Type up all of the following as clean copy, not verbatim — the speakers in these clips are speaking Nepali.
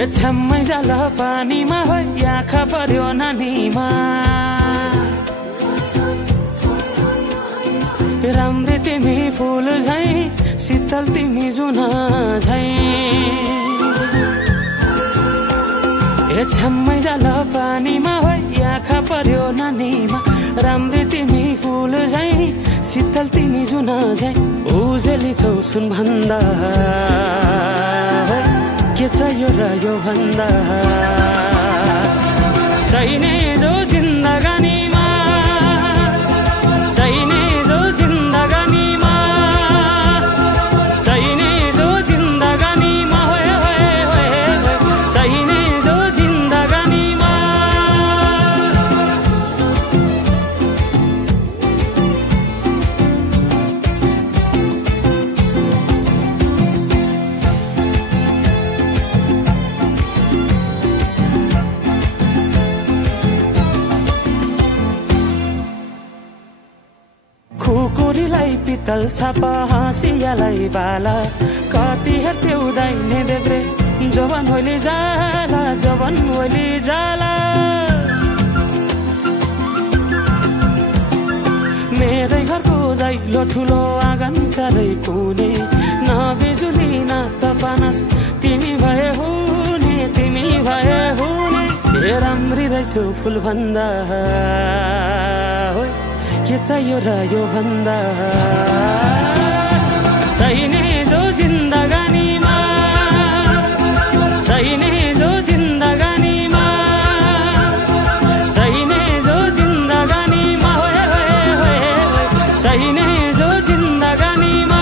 छ्याम्मै जाल पानीमा हो आँखा पर्यो नानीमा राम्रै तिमी फुल झै शीतल तिमी जुन झै छ्याम्मै जाल पानीमा हो आँखा पर्यो नानीमा राम्रै तिमी फुल झै शीतल तिमी जुन झै उजेली छौ सुन भन्दा के चाहियो र यो भन्दा चाहिने जो जिन्दगानीमा चाहिने जो जिन्दगानीमा चाहिने जो जिन्दगानीमा होए होए होए चाहिने जो जिन्दगानीमा खुकुरीलाई पितल छापा हाँसियालाई बाला कति हेर्छौ दाइने देब्रे जवान होली जाला जवान होली जाला मेरै घरको दैलो ठुलो आँगन चारै कुने न बिजुली न त पानस तिमी भए हुने तिमी भए हुने हे राम्री रहेछौ फुल भन्दा के चाहियो र यो भन्दा चाहिने जो जिन्दगानीमा चाहिने जो जिन्दगानीमा चाहिने जो जिन्दगानीमा होए होए होए चाहिने जो जिन्दगानीमा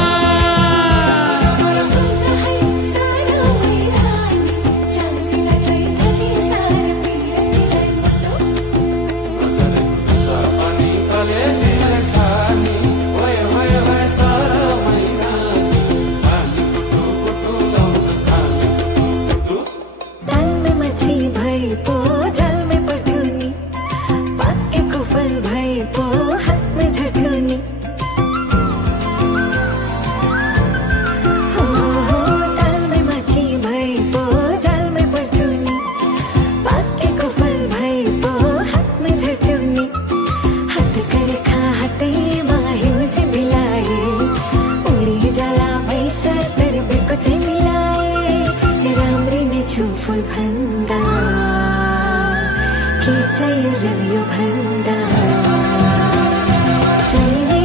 फुल भन्दा के चाहियो र यो भन्दा चाहिने